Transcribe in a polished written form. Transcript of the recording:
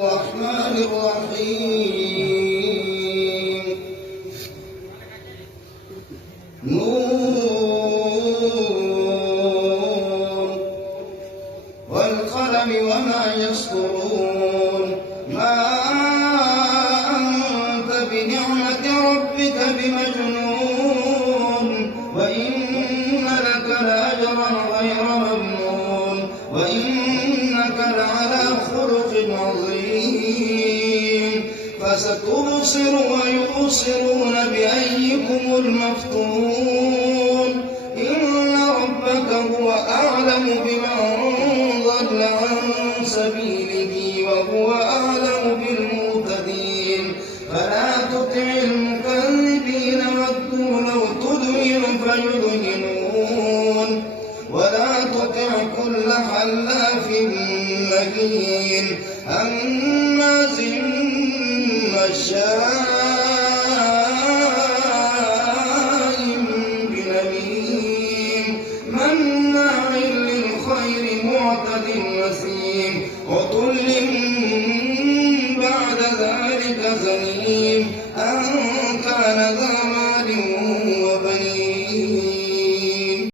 الرحمن الرحيم نون والقلم وما يسطرون ما أنت بنعمة ربك بمجنون وإن لك لأجرا غير ممنون وإنك لعلى خلق عظيم فستبصر ويبصرون بأيكم المفتون إن ربك هو أعلم بمن ضل عن سبيله وهو أعلم بالمهتدين فلا تطع المكذبين ودوا لو تدهن فيدهنون ولا تطع كل حلاف مهين هماز مشاء بنميم مناع للخير معتد وسيم عتل بعد ذلك زنيم أن كان ذا مال